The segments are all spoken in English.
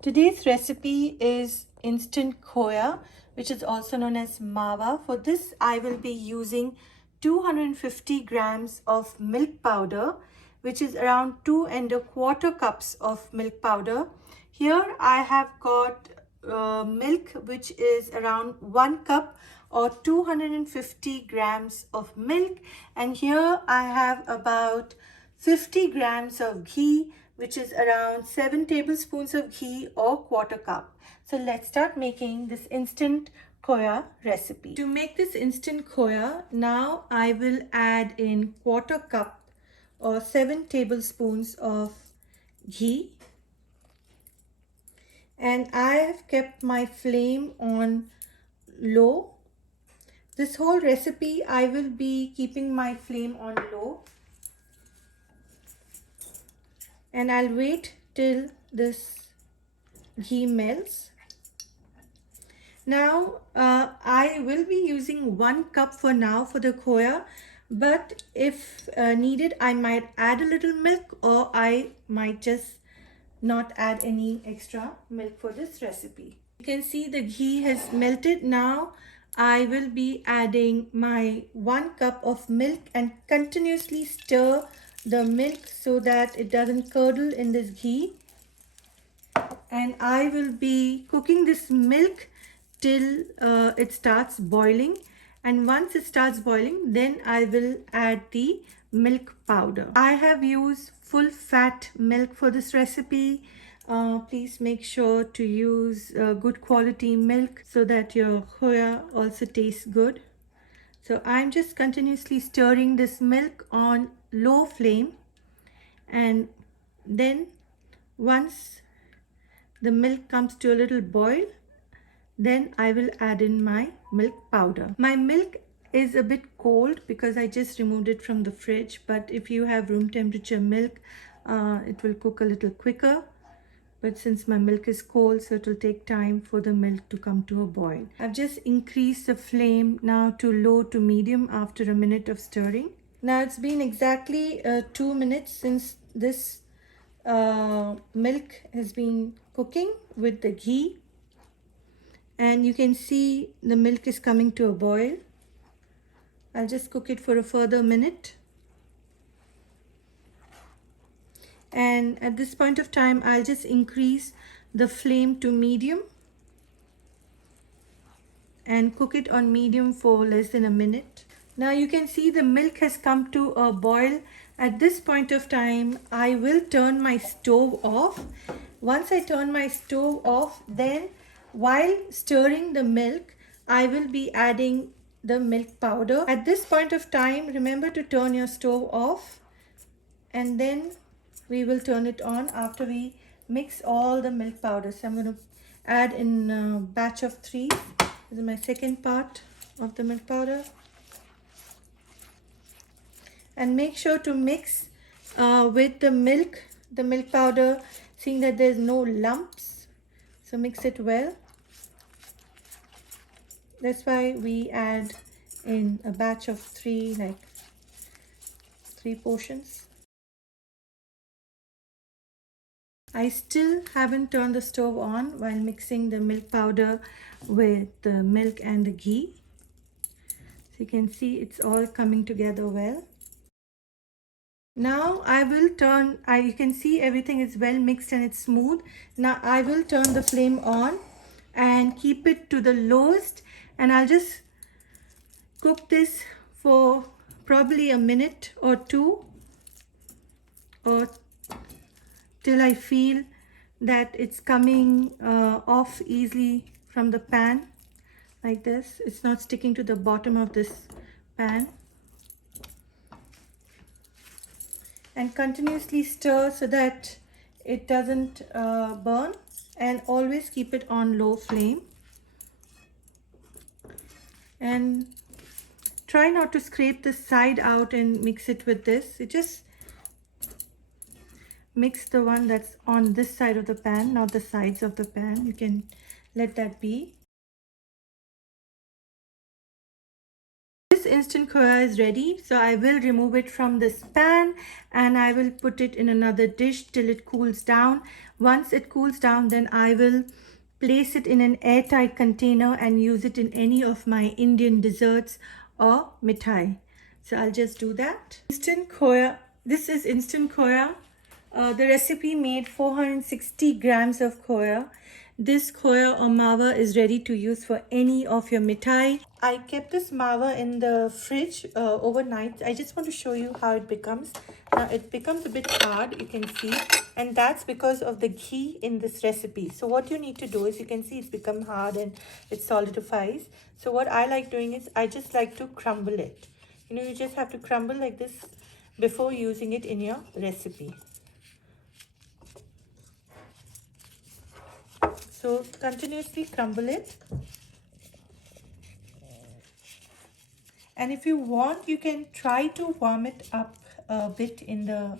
Today's recipe is instant khoya, which is also known as mawa. For this, I will be using 250 grams of milk powder, which is around 2¼ cups of milk powder. Here I have got milk, which is around 1 cup or 250 grams of milk, and here I have about 50 grams of ghee, which is around 7 tablespoons of ghee or 1/4 cup. So let's start making this instant khoya recipe. To make this instant khoya, now I will add in 1/4 cup or 7 tablespoons of ghee, and I have kept my flame on low. This whole recipe I will be keeping my flame on low, and I'll wait till this ghee melts. Now I will be using 1 cup for now for the khoya, but if needed I might add a little milk, or I might just not add any extra milk for this recipe. You can see the ghee has melted. Now I will be adding my 1 cup of milk and continuously stir the milk so that it doesn't curdle in this ghee. And I will be cooking this milk till it starts boiling, and once it starts boiling, then I will add the milk powder. I have used full fat milk for this recipe. Please make sure to use good quality milk so that your khoya also tastes good. So I'm just continuously stirring this milk on low flame, and then once the milk comes to a little boil, then I will add in my milk powder. My milk is a bit cold because I just removed it from the fridge, but if you have room temperature milk, it will cook a little quicker. But since my milk is cold, so it will take time for the milk to come to a boil. I've just increased the flame now to low to medium after a minute of stirring. Now it's been exactly 2 minutes since this milk has been cooking with the ghee, and you can see the milk is coming to a boil. I'll just cook it for a further minute, and at this point of time I'll just increase the flame to medium and cook it on medium for less than a minute. Now you can see the milk has come to a boil. At this point of time I will turn my stove off. Once I turn my stove off, then while stirring the milk, I will be adding the milk powder. At this point of time, remember to turn your stove off, and then we will turn it on after we mix all the milk powder. So I'm going to add in a batch of 3. This is my second part of the milk powder. And make sure to mix with the milk powder, seeing that there's no lumps. So mix it well. That's why we add in a batch of 3, like 3 portions. I still haven't turned the stove on while mixing the milk powder with the milk and the ghee. So you can see it's all coming together well. Now I will turn, you can see everything is well mixed and it's smooth. Now I will turn the flame on and keep it to the lowest, and I'll just cook this for probably a minute or 2, or till I feel that it's coming off easily from the pan like this. It's not sticking to the bottom of this pan. And continuously stir so that it doesn't burn, and always keep it on low flame. And try not to scrape the side out and mix it with this. You just mix the one that's on this side of the pan, not the sides of the pan. You can let that be. This instant khoya is ready, so I will remove it from this pan and I will put it in another dish till it cools down. Once it cools down, then I will place it in an airtight container and use it in any of my Indian desserts or mithai. So I'll just do that. Instant khoya. This is instant khoya. The recipe made 460 grams of khoya. This khoya or mawa is ready to use for any of your mithai. I kept this mawa in the fridge overnight. I just want to show you how it becomes. Now it becomes a bit hard, you can see, and that's because of the ghee in this recipe. So what you need to do is, you can see it's become hard and it solidifies. So what I like doing is, I just like to crumble it. You know, you just have to crumble like this before using it in your recipe. So continuously crumble it. And if you want, you can try to warm it up a bit in the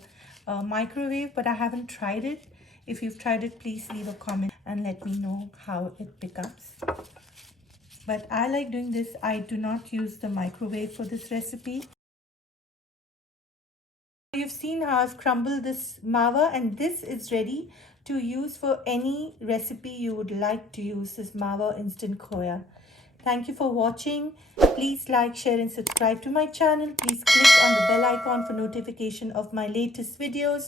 microwave, but I haven't tried it. If you've tried it, please leave a comment and let me know how it becomes. But I like doing this. I do not use the microwave for this recipe. You've seen how I've crumbled this mawa, and this is ready to use for any recipe you would like to use this mawa instant khoya. Thank you for watching. Please like, share and subscribe to my channel. Please click on the bell icon for notification of my latest videos.